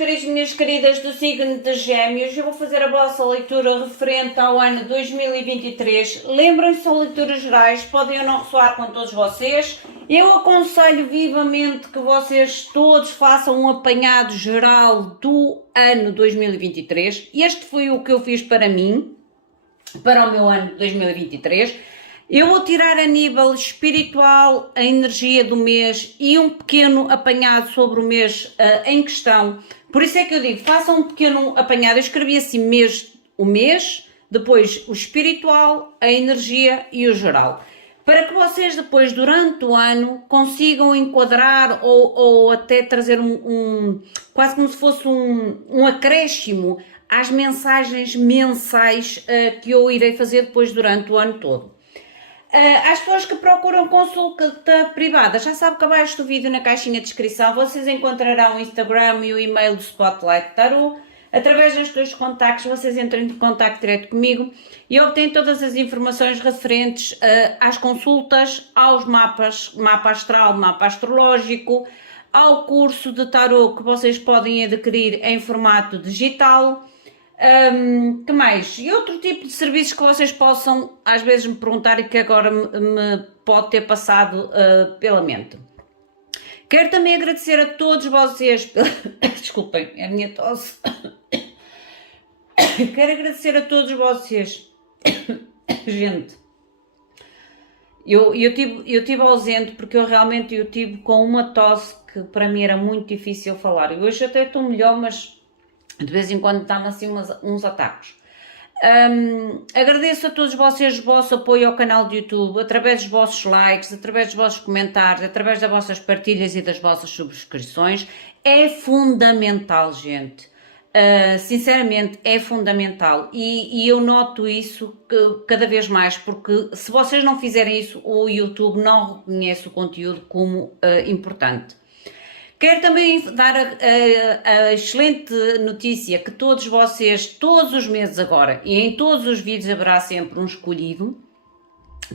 queridos, minhas queridas do signo de Gêmeos, eu vou fazer a vossa leitura referente ao ano 2023. Lembrem-se, são leituras gerais, podem ou não ressoar com todos vocês. Eu aconselho vivamente que vocês todos façam um apanhado geral do ano 2023. Este foi o que eu fiz para mim, para o meu ano 2023. Eu vou tirar a nível espiritual a energia do mês e um pequeno apanhado sobre o mês em questão. Por isso é que eu digo, façam um pequeno apanhado. Eu escrevi assim o mês, depois o espiritual, a energia e o geral. Para que vocês depois, durante o ano, consigam enquadrar ou até trazer quase como se fosse um acréscimo às mensagens mensais que eu irei fazer depois durante o ano todo. As pessoas que procuram consulta privada, já sabem que abaixo do vídeo na caixinha de descrição vocês encontrarão o Instagram e o e-mail do Spotlight Tarot. Através destes dois contactos vocês entram em contacto direto comigo e obtêm todas as informações referentes às consultas, aos mapas, mapa astral, mapa astrológico, ao curso de tarot que vocês podem adquirir em formato digital. Que mais? E outro tipo de serviços que vocês possam às vezes me perguntar e que agora me pode ter passado pela mente. Quero também agradecer a todos vocês desculpem, é a minha tosse. Quero agradecer a todos vocês. Gente, eu tive ausente porque eu realmente tive com uma tosse que para mim era muito difícil falar. E hoje até estou melhor, mas de vez em quando dá-me assim uns ataques. Agradeço a todos vocês o vosso apoio ao canal de YouTube, através dos vossos likes, através dos vossos comentários, através das vossas partilhas e das vossas subscrições. É fundamental, gente. Sinceramente, é fundamental. E eu noto isso cada vez mais, porque se vocês não fizerem isso, o YouTube não reconhece o conteúdo como importante. Quero também dar a excelente notícia que todos vocês, todos os meses agora, e em todos os vídeos haverá sempre um escolhido,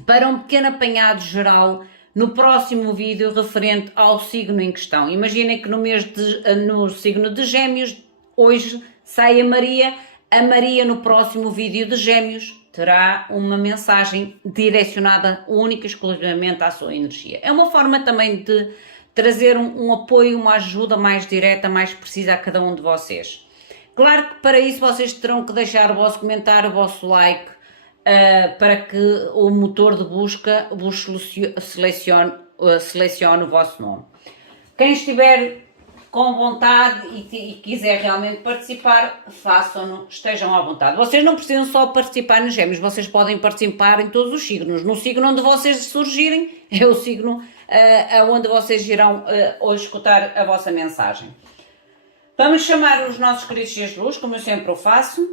para um pequeno apanhado geral no próximo vídeo referente ao signo em questão. Imaginem que no signo de Gêmeos, hoje sai a Maria no próximo vídeo de Gêmeos terá uma mensagem direcionada única e exclusivamente à sua energia. É uma forma também de trazer um apoio, uma ajuda mais direta, mais precisa a cada um de vocês. Claro que para isso vocês terão que deixar o vosso comentário, o vosso like, para que o motor de busca vos selecione o vosso nome. Quem estiver com vontade e quiser realmente participar, façam-no, estejam à vontade. Vocês não precisam só participar nos Gêmeos, vocês podem participar em todos os signos. No signo onde vocês surgirem, é o signo onde vocês irão hoje escutar a vossa mensagem. Vamos chamar os nossos queridos seres de luz, como eu sempre o faço,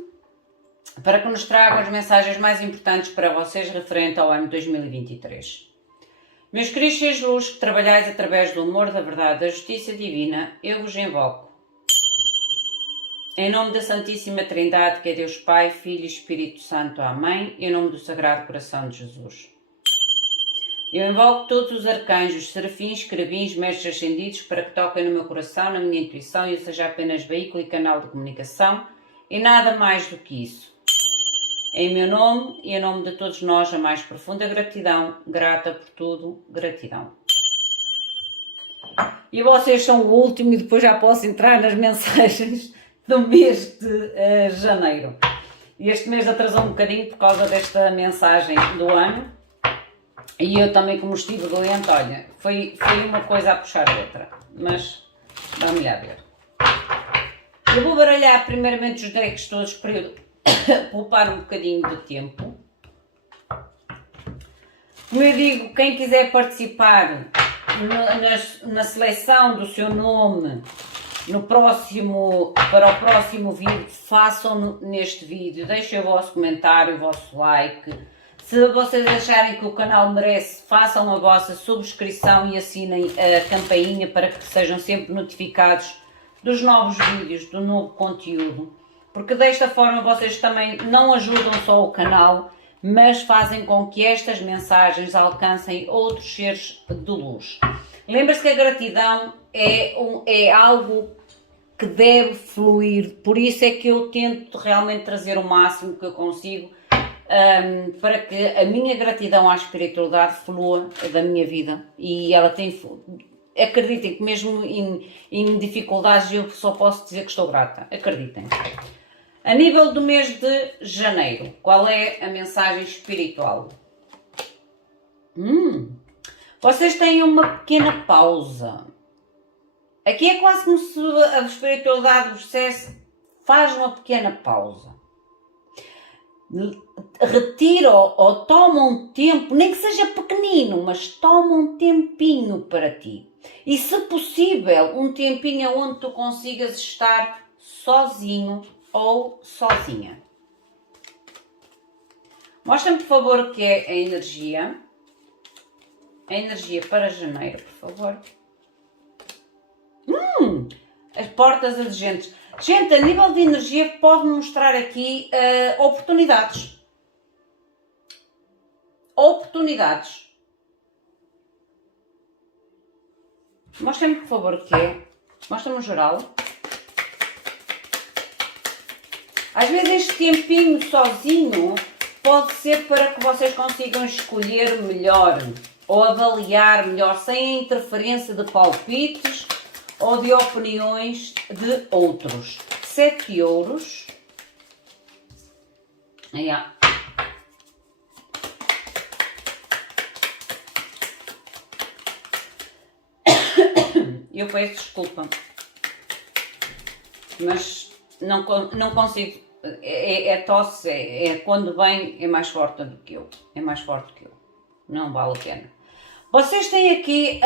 para que nos tragam as mensagens mais importantes para vocês referente ao ano 2023. Meus queridos seres de luz, que trabalhais através do amor, da verdade, da justiça divina, eu vos invoco. Em nome da Santíssima Trindade, que é Deus Pai, Filho e Espírito Santo. Amém. Em nome do Sagrado Coração de Jesus. Eu invoco todos os arcanjos, serafins, querubins, mestres ascendidos, para que toquem no meu coração, na minha intuição, e eu seja apenas veículo e canal de comunicação, e nada mais do que isso. Em meu nome e em nome de todos nós, a mais profunda gratidão, grata por tudo, gratidão. E vocês são o último e depois já posso entrar nas mensagens do mês de janeiro. E este mês atrasou um bocadinho por causa desta mensagem do ano. E eu também, como estive doente, olha, foi uma coisa a puxar a outra. Mas vamos lá ver. Eu vou baralhar primeiramente os decks todos para eu poupar um bocadinho de tempo. Como eu digo, quem quiser participar na seleção do seu nome para o próximo vídeo, façam-no neste vídeo. Deixem o vosso comentário, o vosso like. Se vocês acharem que o canal merece, façam a vossa subscrição e assinem a campainha para que sejam sempre notificados dos novos vídeos, do novo conteúdo. Porque desta forma vocês também não ajudam só o canal, mas fazem com que estas mensagens alcancem outros seres de luz. Lembre-se que a gratidão é algo que deve fluir. Por isso é que eu tento realmente trazer o máximo que eu consigo para que a minha gratidão à espiritualidade flua da minha vida. E ela tem... Acreditem que mesmo em dificuldades eu só posso dizer que estou grata. Acreditem. A nível do mês de janeiro, qual é a mensagem espiritual? Vocês têm uma pequena pausa. Aqui é quase como se a espiritualidade vos dissesse: faz uma pequena pausa. Retira ou toma um tempo, nem que seja pequenino, mas toma um tempinho para ti. E se possível, um tempinho onde tu consigas estar sozinho ou sozinha. Mostra-me, por favor, o que é a energia. A energia para janeiro, por favor. As portas adjacentes. Gente, a nível de energia pode mostrar aqui oportunidades. Oportunidades. Mostra-me, por favor, o que é. Mostra-me o geral. Às vezes este tempinho sozinho pode ser para que vocês consigam escolher melhor ou avaliar melhor, sem a interferência de palpites ou de opiniões de outros. 7 ouros. Eu peço desculpa, mas não consigo. Tosse, quando vem, é mais forte do que eu. É mais forte que eu. Não vale a pena. Vocês têm aqui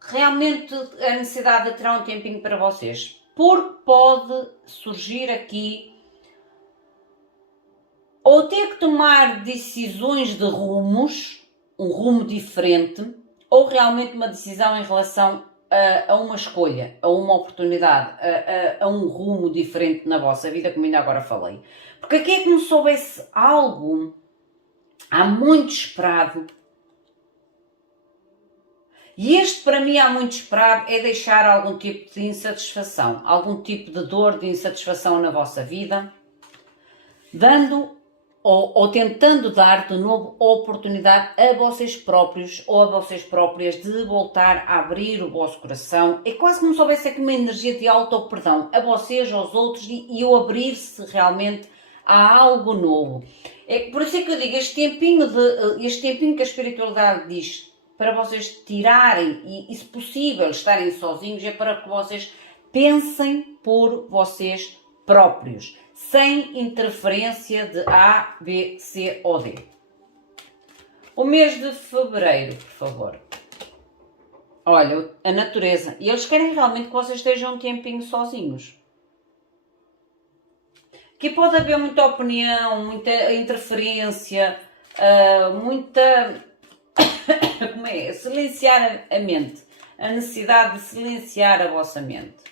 realmente a necessidade de tirar um tempinho para vocês, porque pode surgir aqui ou ter que tomar decisões de rumos, um rumo diferente, ou realmente uma decisão em relação a uma escolha, a uma oportunidade, a um rumo diferente na vossa vida, como ainda agora falei. Porque aqui é como se soubesse algo há muito esperado. E este, para mim, há muito esperado, é deixar algum tipo de insatisfação, algum tipo de dor, de insatisfação na vossa vida, dando ou tentando dar de novo a oportunidade a vocês próprios ou a vocês próprias de voltar a abrir o vosso coração. É quase como se houvesse aqui uma energia de auto-perdão a vocês, aos outros, e o abrir-se realmente a algo novo. É por isso é que eu digo, este tempinho que a espiritualidade diz para vocês tirarem e se possível, estarem sozinhos, é para que vocês pensem por vocês próprios, sem interferência de A, B, C ou D. O mês de fevereiro, por favor. Olha, a natureza. E eles querem realmente que vocês estejam um tempinho sozinhos. Aqui pode haver muita opinião, muita interferência, muita... Como é? Silenciar a mente. A necessidade de silenciar a vossa mente.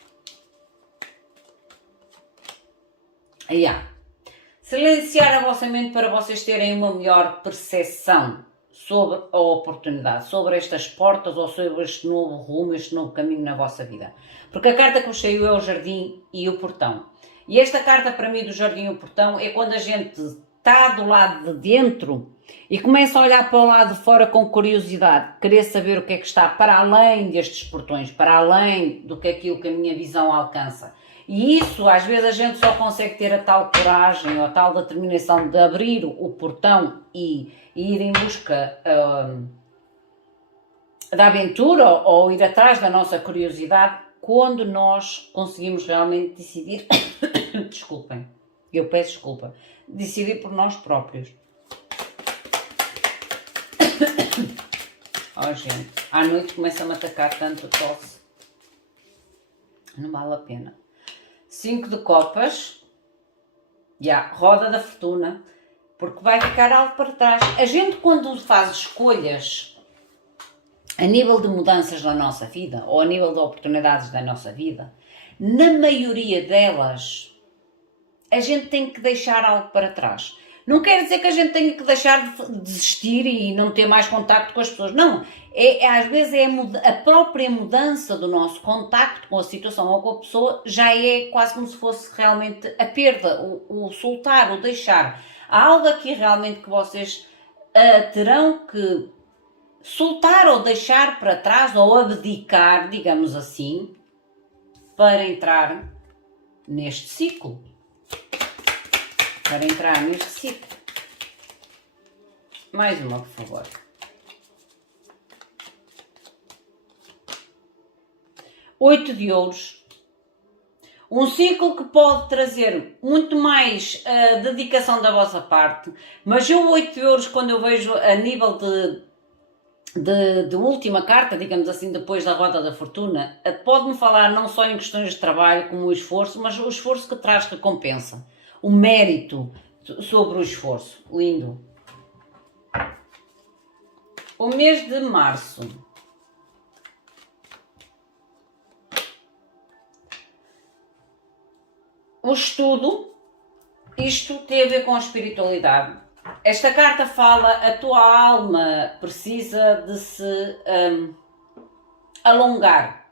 Silenciar a vossa mente para vocês terem uma melhor percepção sobre a oportunidade, sobre estas portas ou sobre este novo rumo, este novo caminho na vossa vida. Porque a carta que eu cheio é o jardim e o portão. E esta carta para mim do jardim e o portão é quando a gente está do lado de dentro e começa a olhar para o lado de fora com curiosidade, querer saber o que é que está para além destes portões, para além do que aquilo que a minha visão alcança. E isso, às vezes, a gente só consegue ter a tal coragem ou a tal determinação de abrir o portão e ir em busca da aventura ou ir atrás da nossa curiosidade quando nós conseguimos realmente decidir, desculpem, eu peço desculpa, decidir por nós próprios. Gente, à noite começa-me a atacar tanto tosse, não vale a pena. 5 de copas, roda da fortuna, porque vai ficar algo para trás. A gente, quando faz escolhas a nível de mudanças na nossa vida, ou a nível de oportunidades da nossa vida, na maioria delas, a gente tem que deixar algo para trás. Não quer dizer que a gente tenha que deixar de desistir e não ter mais contacto com as pessoas. Não. Às vezes a própria mudança do nosso contacto com a situação ou com a pessoa já é quase como se fosse realmente a perda, o soltar, o deixar. Há algo aqui realmente que vocês terão que soltar ou deixar para trás ou abdicar, digamos assim, para entrar neste ciclo. Para entrar neste ciclo. Mais uma, por favor. Oito de ouros. Um ciclo que pode trazer muito mais dedicação da vossa parte, mas o 8 de ouros, quando eu vejo a nível de última carta, digamos assim, depois da roda da fortuna, pode-me falar não só em questões de trabalho como o esforço, mas o esforço que traz recompensa. O mérito sobre o esforço. Lindo. O mês de março. O estudo. Isto tem a ver com a espiritualidade. Esta carta fala, a tua alma precisa de se alongar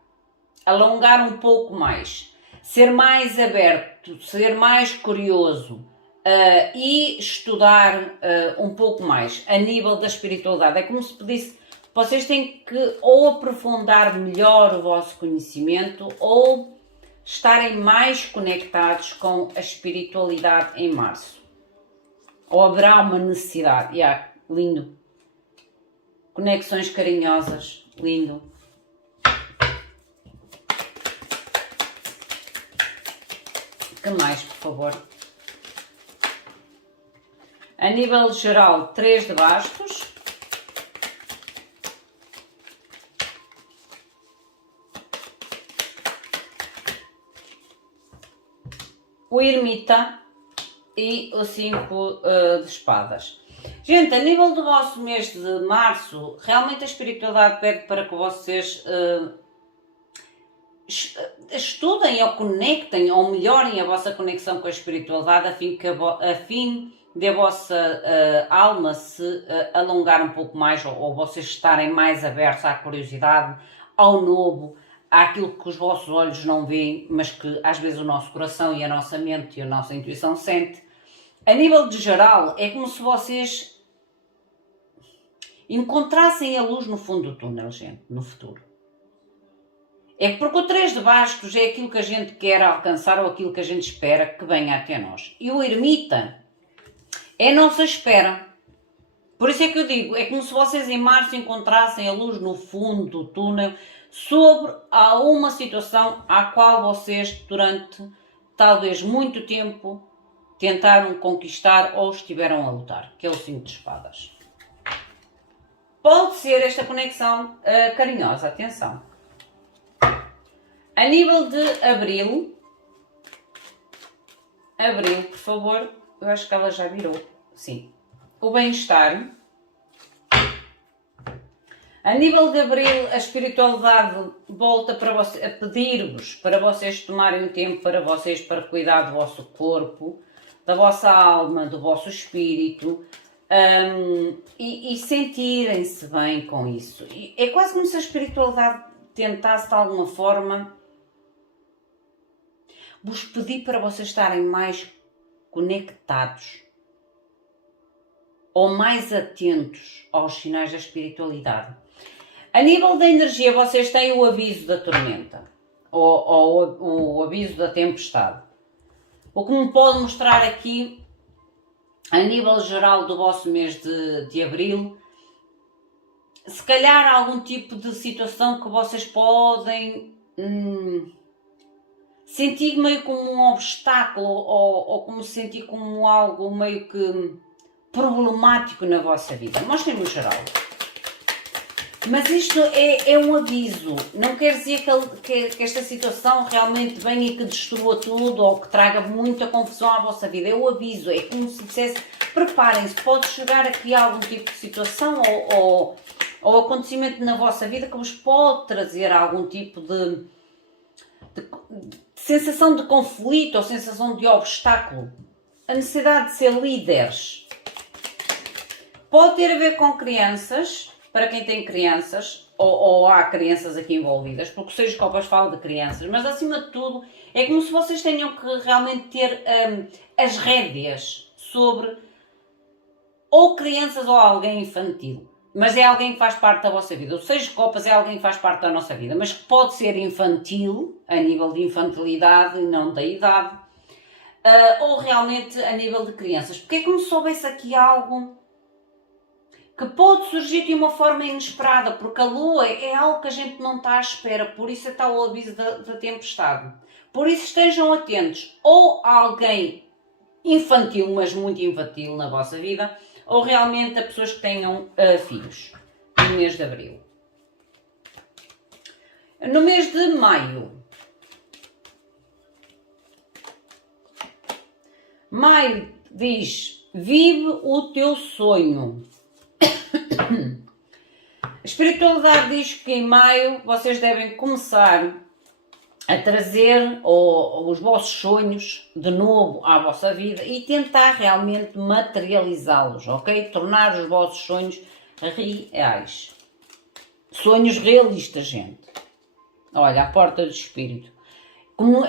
um pouco mais, ser mais aberto, ser mais curioso e estudar um pouco mais a nível da espiritualidade. É como se pedisse, vocês têm que ou aprofundar melhor o vosso conhecimento ou estarem mais conectados com a espiritualidade em março. Ou haverá uma necessidade. Lindo. Conexões carinhosas. Lindo. Que mais, por favor? A nível geral, 3 de bastos. O ermita e o 5 de espadas. Gente, a nível do vosso mês de março, realmente a espiritualidade pede para que vocês estudem ou conectem ou melhorem a vossa conexão com a espiritualidade a fim de a vossa alma se alongar um pouco mais ou vocês estarem mais abertos à curiosidade, ao novo, àquilo que os vossos olhos não veem, mas que às vezes o nosso coração e a nossa mente e a nossa intuição sente. A nível de geral, é como se vocês encontrassem a luz no fundo do túnel, gente, no futuro. É porque o 3 de bastos é aquilo que a gente quer alcançar ou aquilo que a gente espera que venha até nós. E o ermita é a nossa espera. Por isso é que eu digo, é como se vocês em março encontrassem a luz no fundo do túnel sobre uma situação à qual vocês durante talvez muito tempo tentaram conquistar ou estiveram a lutar, que é o 5 de espadas. Pode ser esta conexão carinhosa, atenção. A nível de abril, por favor, eu acho que ela já virou, sim. O bem-estar. A nível de abril, a espiritualidade volta para você, a pedir-vos para vocês tomarem um tempo para cuidar do vosso corpo, da vossa alma, do vosso espírito e sentirem-se bem com isso. E é quase como se a espiritualidade tentasse de alguma forma vos pedir para vocês estarem mais conectados ou mais atentos aos sinais da espiritualidade. A nível da energia, vocês têm o aviso da tormenta ou o aviso da tempestade. O que me pode mostrar aqui, a nível geral do vosso mês de abril, se calhar algum tipo de situação que vocês podem sentir meio como um obstáculo ou como sentir como algo meio que problemático na vossa vida. Mostrem no geral. Mas isto é um aviso, não quer dizer que esta situação realmente venha e que destrua tudo ou que traga muita confusão à vossa vida. É o aviso, é como se dissesse, preparem-se, pode chegar aqui algum tipo de situação ou acontecimento na vossa vida que vos pode trazer algum tipo de sensação de conflito ou sensação de obstáculo. a necessidade de ser líderes. Pode ter a ver com crianças, para quem tem crianças, ou há crianças aqui envolvidas, porque o 6 de copas fala de crianças, mas acima de tudo é como se vocês tenham que realmente ter as rédeas sobre ou crianças ou alguém infantil. Mas é alguém que faz parte da vossa vida. O 6 de copas é alguém que faz parte da nossa vida, mas que pode ser infantil, a nível de infantilidade e não da idade, ou realmente a nível de crianças. Porque é como se soubesse aqui algo que pode surgir de uma forma inesperada, porque a lua é algo que a gente não está à espera, por isso está o aviso da tempestade. Por isso estejam atentos, ou a alguém infantil, mas muito infantil na vossa vida, ou realmente a pessoas que tenham filhos, no mês de abril. No mês de maio, maio diz, vive o teu sonho. A espiritualidade diz que em maio vocês devem começar a trazer os vossos sonhos de novo à vossa vida e tentar realmente materializá-los, ok? Tornar os vossos sonhos reais. Sonhos realistas, gente. Olha, a porta do espírito.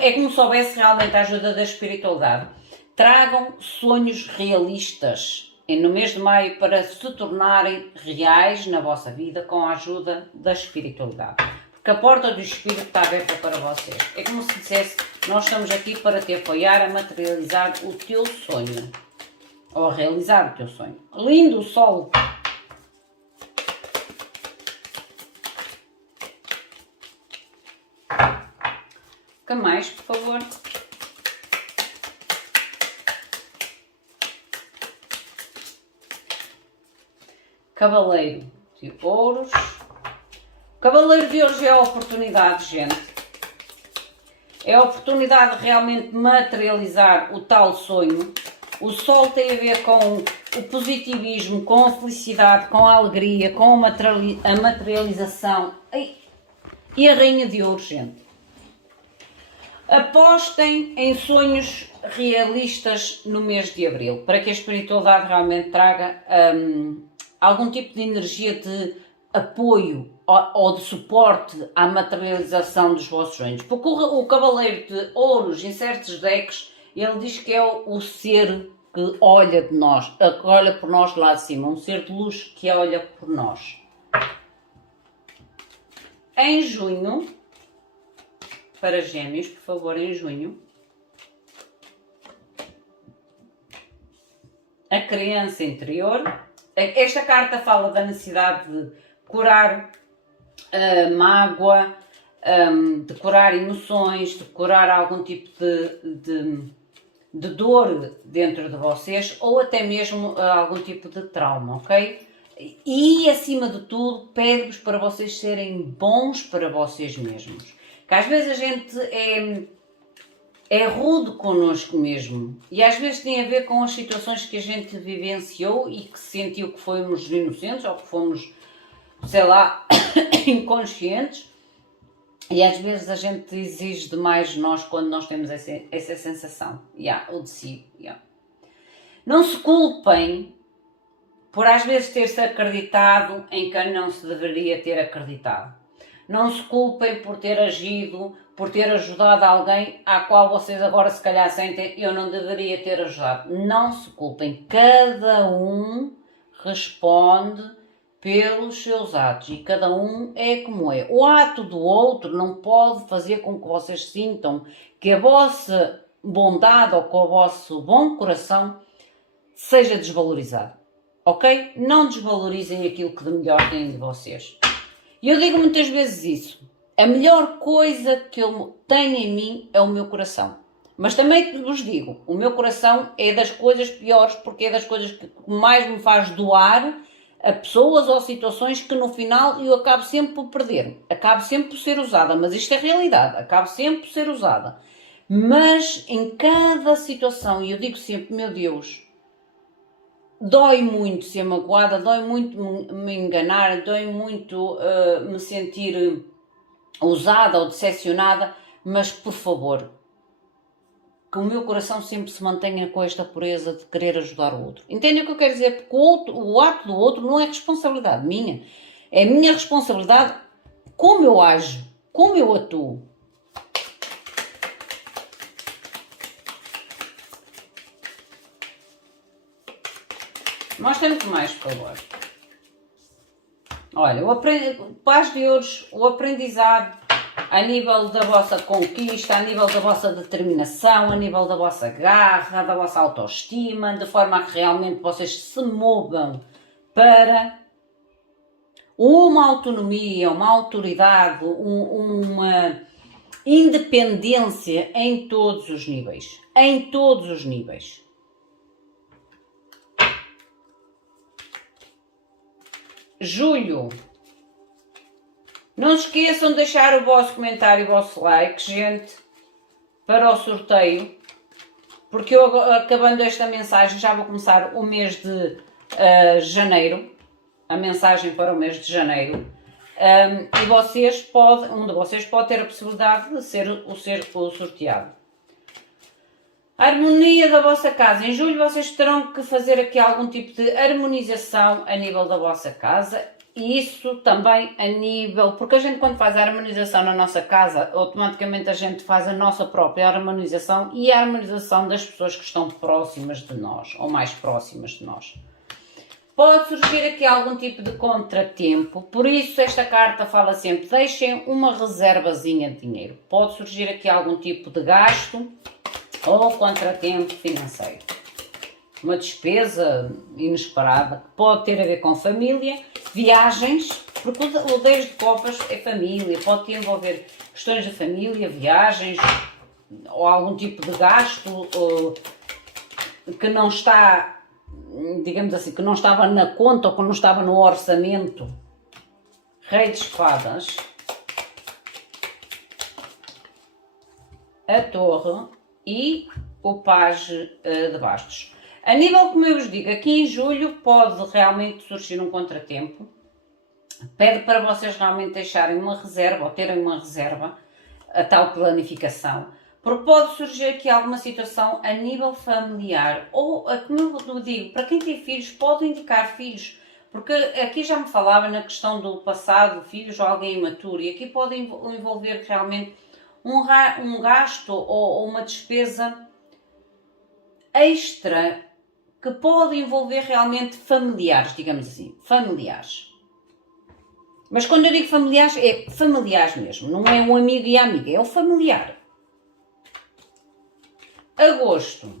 É como se houvesse realmente a ajuda da espiritualidade. Tragam sonhos realistas no mês de maio para se tornarem reais na vossa vida com a ajuda da espiritualidade. Porque a porta do espírito está aberta para vocês. É como se dissesse, nós estamos aqui para te apoiar a materializar o teu sonho. Ou a realizar o teu sonho. Lindo o sol! O que mais, por favor? Cavaleiro de ouros. Cavaleiro de ouros é a oportunidade, gente. É a oportunidade de realmente materializar o tal sonho. O sol tem a ver com o positivismo, com a felicidade, com a alegria, com a materialização. E a rainha de ouros, gente. Apostem em sonhos realistas no mês de abril, para que a espiritualidade realmente traga algum tipo de energia de apoio ou de suporte à materialização dos vossos sonhos. Porque o Cavaleiro de Ouros, em certos decks, ele diz que é o ser que olha de nós, que olha por nós lá de cima, um ser de luz que olha por nós. Em junho, para Gêmeos, por favor, em junho, a criança interior. Esta carta fala da necessidade de curar mágoa, de curar emoções, de curar algum tipo de dor dentro de vocês ou até mesmo algum tipo de trauma, ok? E acima de tudo, pede-vos para vocês serem bons para vocês mesmos. Que às vezes a gente é rude connosco mesmo e às vezes tem a ver com as situações que a gente vivenciou e que sentiu que fomos inocentes ou que fomos, sei lá, inconscientes, e às vezes a gente exige demais de nós quando nós temos essa sensação, o de si. Não se culpem por às vezes ter-se acreditado em quem não se deveria ter acreditado. Não se culpem por ter agido, por ter ajudado alguém à qual vocês agora se calhar sentem eu não deveria ter ajudado. Não se culpem. Cada um responde pelos seus atos e cada um é como é. O ato do outro não pode fazer com que vocês sintam que a vossa bondade ou que o vosso bom coração seja desvalorizado. Ok? Não desvalorizem aquilo que de melhor têm de vocês. E eu digo muitas vezes isso. A melhor coisa que eu tenho em mim é o meu coração. Mas também vos digo, o meu coração é das coisas piores porque é das coisas que mais me faz doar a pessoas ou situações que no final eu acabo sempre por perder. Acabo sempre por ser usada, mas isto é realidade. Acabo sempre por ser usada. Mas em cada situação, e eu digo sempre, meu Deus, dói muito ser magoada, dói muito me enganar, dói muito me sentir usada ou decepcionada, mas por favor, que o meu coração sempre se mantenha com esta pureza de querer ajudar o outro. Entendem o que eu quero dizer? Porque o ato do outro não é responsabilidade minha. É minha responsabilidade como eu ajo, como eu atuo. Mostra-me mais, por favor. Olha, paz de ouros, o aprendizado a nível da vossa conquista, a nível da vossa determinação, a nível da vossa garra, da vossa autoestima, de forma a que realmente vocês se movam para uma autonomia, uma autoridade, uma independência em todos os níveis. Em todos os níveis. Julho. Não se esqueçam de deixar o vosso comentário e o vosso like, gente, para o sorteio, porque eu, acabando esta mensagem, já vou começar o mês de janeiro, a mensagem para o mês de janeiro, e um de vocês pode ter a possibilidade de ser o sorteado. A harmonia da vossa casa. Em julho vocês terão que fazer aqui algum tipo de harmonização a nível da vossa casa. E isso também a nível... Porque a gente quando faz a harmonização na nossa casa, automaticamente a gente faz a nossa própria harmonização e a harmonização das pessoas que estão próximas de nós, ou mais próximas de nós. Pode surgir aqui algum tipo de contratempo, por isso esta carta fala sempre, deixem uma reservazinha de dinheiro. Pode surgir aqui algum tipo de gasto ou contratempo financeiro. Uma despesa inesperada que pode ter a ver com família, viagens, porque o 10 de copas é família, pode envolver questões de família, viagens ou algum tipo de gasto que não está, digamos assim, que não estava na conta ou que não estava no orçamento. Rei de espadas, a torre e o pajem de bastos. A nível, como eu vos digo, aqui em julho pode realmente surgir um contratempo. Pede para vocês realmente deixarem uma reserva ou terem uma reserva, a tal planificação. Porque pode surgir aqui alguma situação a nível familiar. Ou, como eu digo, para quem tem filhos, pode indicar filhos. Porque aqui já me falava na questão do passado, filhos ou alguém imaturo. E aqui pode envolver realmente um gasto ou uma despesa extra que pode envolver realmente familiares, digamos assim, familiares. Mas quando eu digo familiares, é familiares mesmo, não é um amigo e amiga, é o familiar. Agosto.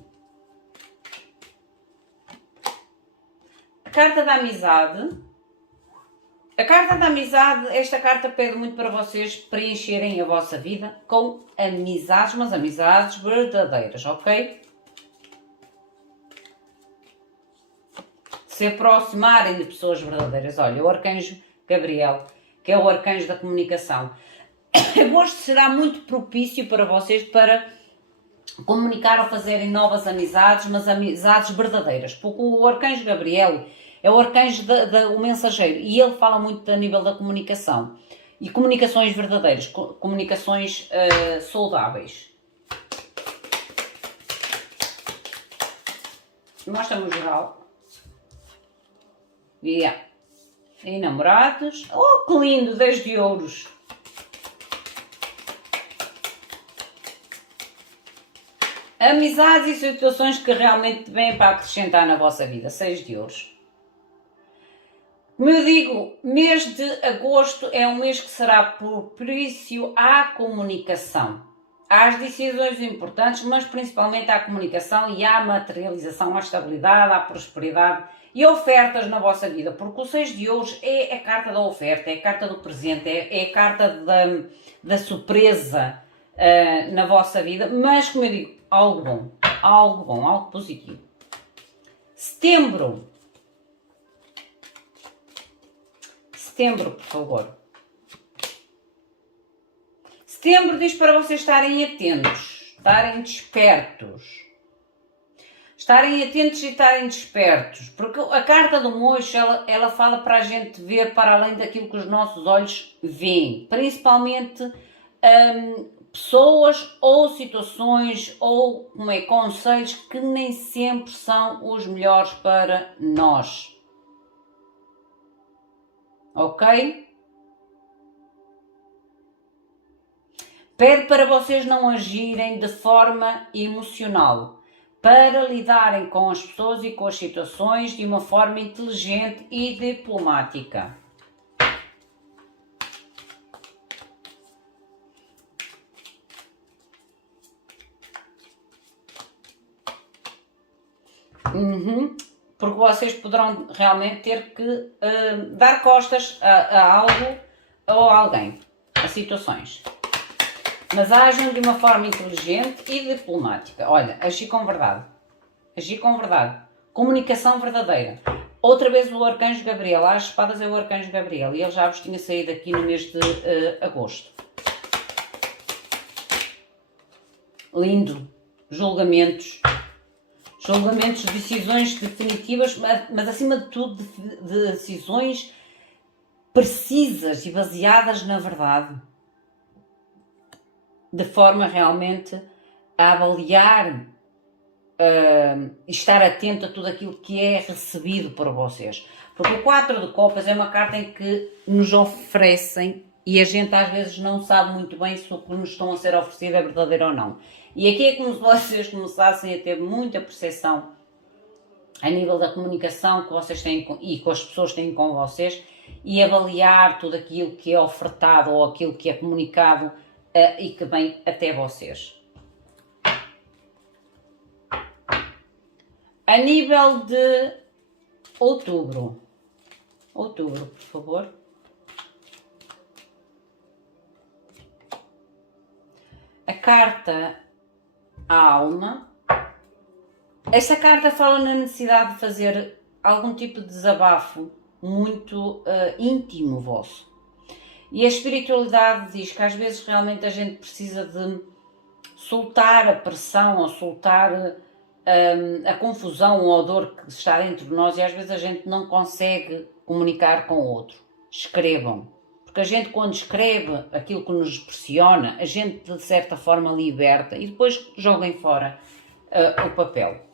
A carta da amizade. A carta da amizade, esta carta pede muito para vocês preencherem a vossa vida com amizades, mas amizades verdadeiras, ok? Se aproximarem de pessoas verdadeiras. Olha, o arcanjo Gabriel, que é o arcanjo da comunicação. Agosto será muito propício para vocês para comunicar ou fazerem novas amizades, mas amizades verdadeiras. Porque o arcanjo Gabriel é o arcanjo o mensageiro e ele fala muito a nível da comunicação. E comunicações verdadeiras, comunicações saudáveis. Mostra-me o geral. Yeah. E namorados. Oh, que lindo, 10 de ouros. Amizades e situações que realmente vêm para acrescentar na vossa vida. 6 de ouros. Como eu digo, mês de agosto é um mês que será propício à comunicação. Às decisões importantes, mas principalmente à comunicação e à materialização, à estabilidade, à prosperidade e ofertas na vossa vida, porque o 6 de ouros é a carta da oferta, é a carta do presente, é a carta da surpresa na vossa vida, mas como eu digo, algo bom, algo positivo. Setembro, por favor. Setembro diz para vocês estarem atentos, estarem despertos. Estarem atentos e estarem despertos, porque a carta do mocho, ela fala para a gente ver para além daquilo que os nossos olhos veem, principalmente pessoas ou situações ou conselhos que nem sempre são os melhores para nós. Ok? Pede para vocês não agirem de forma emocional, para lidarem com as pessoas e com as situações de uma forma inteligente e diplomática. Porque vocês poderão realmente ter que dar costas a algo ou a alguém, a situações. Mas ajam de uma forma inteligente e diplomática. Olha, agir com verdade. Agir com verdade. Comunicação verdadeira. Outra vez o Arcanjo Gabriel. As espadas é o Arcanjo Gabriel. E ele já vos tinha saído aqui no mês de agosto. Lindo. Julgamentos. Julgamentos, decisões definitivas, mas acima de tudo de decisões precisas e baseadas na verdade. De forma realmente a avaliar e estar atento a tudo aquilo que é recebido por vocês. Porque o 4 de copas é uma carta em que nos oferecem e a gente às vezes não sabe muito bem se o que nos estão a ser oferecido é verdadeiro ou não. E aqui é como se vocês começassem a ter muita percepção a nível da comunicação que vocês têm e que as pessoas têm com vocês e avaliar tudo aquilo que é ofertado ou aquilo que é comunicado e que vem até vocês. A nível de outubro, por favor. A carta alma. Esta carta fala na necessidade de fazer algum tipo de desabafo muito íntimo vosso. E a espiritualidade diz que às vezes realmente a gente precisa de soltar a pressão ou soltar a confusão ou a dor que está dentro de nós e às vezes a gente não consegue comunicar com o outro. Escrevam. Porque a gente quando escreve aquilo que nos pressiona, a gente de certa forma liberta e depois joguem fora o papel.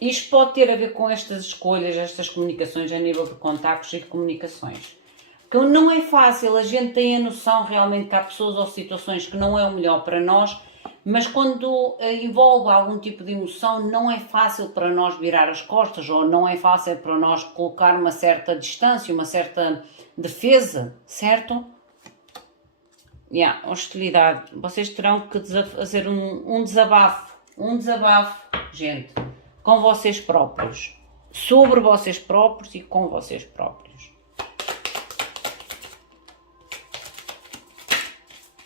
Isto pode ter a ver com estas escolhas, estas comunicações a nível de contactos e de comunicações. Que não é fácil, a gente tem a noção realmente que há pessoas ou situações que não é o melhor para nós, mas quando envolve algum tipo de emoção não é fácil para nós virar as costas ou não é fácil para nós colocar uma certa distância, uma certa defesa, certo? Hostilidade. Vocês terão que fazer um desabafo, gente, com vocês próprios, sobre vocês próprios e com vocês próprios.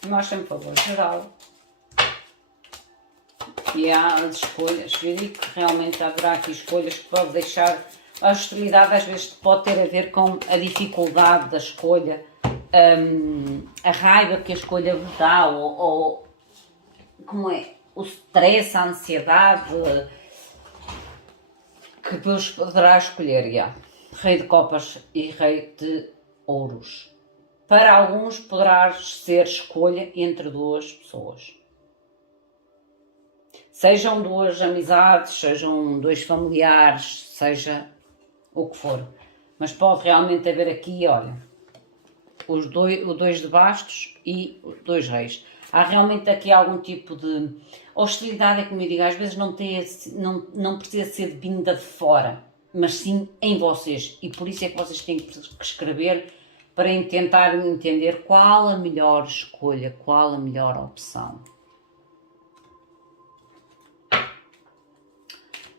Mostra-me, por favor, geral. E há as escolhas, eu digo que realmente haverá aqui escolhas que podem deixar a hostilidade, às vezes pode ter a ver com a dificuldade da escolha, a raiva que a escolha vos dá, ou como é, o stress, a ansiedade que vos poderá escolher. Rei de copas e rei de ouros. Para alguns poderá ser escolha entre duas pessoas. Sejam duas amizades, sejam dois familiares, seja o que for. Mas pode realmente haver aqui, olha, o dois de bastos e os dois reis. Há realmente aqui algum tipo de hostilidade, é como eu digo, às vezes não precisa ser vinda de fora, mas sim em vocês. E por isso é que vocês têm que escrever para tentar entender qual a melhor escolha, qual a melhor opção.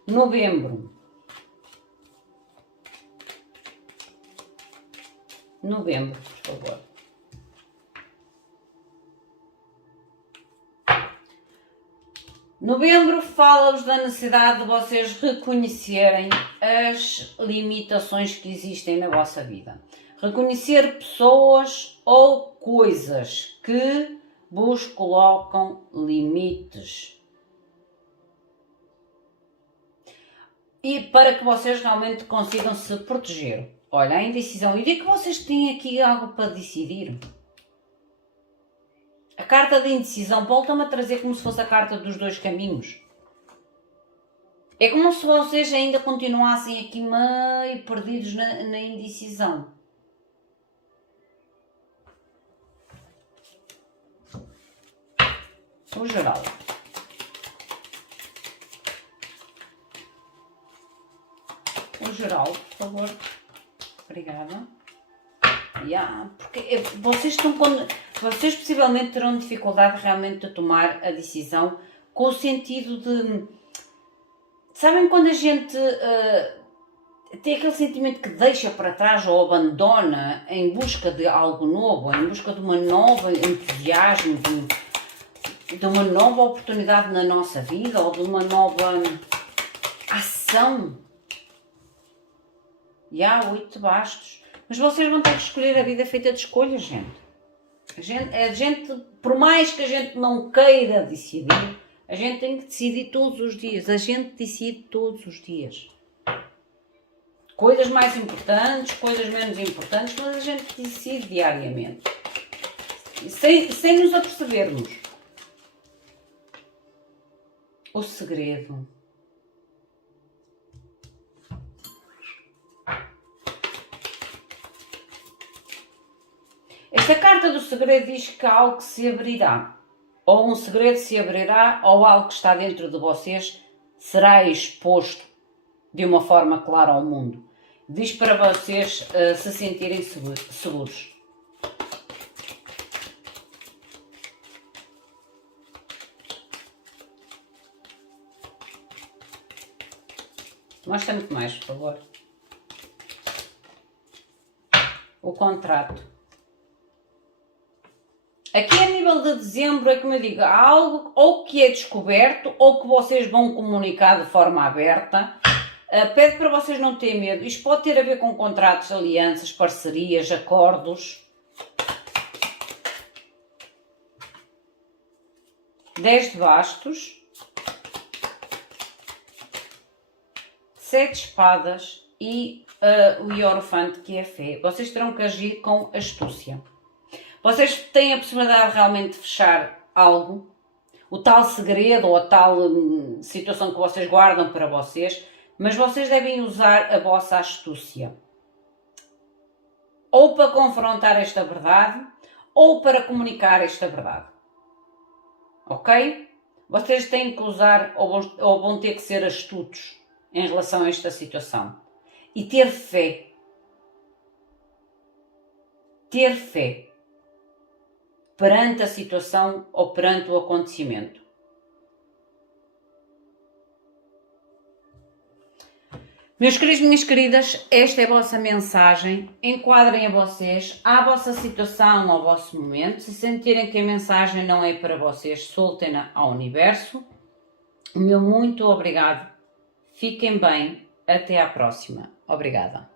Novembro, por favor. Novembro fala-vos da necessidade de vocês reconhecerem as limitações que existem na vossa vida. Reconhecer pessoas ou coisas que vos colocam limites. E para que vocês realmente consigam se proteger. Olha, a indecisão. Eu digo que vocês têm aqui algo para decidir. A carta de indecisão volta-me a trazer como se fosse a carta dos dois caminhos. É como se vocês ainda continuassem aqui meio perdidos na indecisão. O geral. O geral, por favor. Obrigada. Porque vocês possivelmente terão dificuldade realmente de tomar a decisão com o sentido de... Sabem quando a gente tem aquele sentimento que deixa para trás ou abandona em busca de algo novo, em busca de uma nova entusiasmo, de uma nova oportunidade na nossa vida ou de uma nova ação? 8 de bastos. Mas vocês vão ter que escolher a vida feita de escolhas, gente. A gente, por mais que a gente não queira decidir, a gente tem que decidir todos os dias. A gente decide todos os dias. Coisas mais importantes, coisas menos importantes, mas a gente decide diariamente. Sem nos apercebermos. O segredo. Esta carta do segredo diz que algo se abrirá. Ou um segredo se abrirá, ou algo que está dentro de vocês será exposto de uma forma clara ao mundo. Diz para vocês se sentirem seguros. Mostra muito mais, por favor. O contrato. Aqui a nível de dezembro é como eu digo, há algo ou que é descoberto ou que vocês vão comunicar de forma aberta. Pede para vocês não terem medo. Isto pode ter a ver com contratos, alianças, parcerias, acordos. 10 de bastos. 7 espadas e o Hierophante, que é a fé. Vocês terão que agir com astúcia. Vocês têm a possibilidade realmente de fechar algo, o tal segredo ou a tal situação que vocês guardam para vocês, mas vocês devem usar a vossa astúcia. Ou para confrontar esta verdade, ou para comunicar esta verdade. Ok? Vocês têm que usar, ou vão ter que ser astutos em relação a esta situação. E ter fé. Ter fé. Perante a situação ou perante o acontecimento. Meus queridos, minhas queridas, esta é a vossa mensagem. Enquadrem a vocês, à vossa situação, ao vosso momento. Se sentirem que a mensagem não é para vocês, soltem-na ao universo. O meu muito obrigado. Fiquem bem. Até à próxima. Obrigada.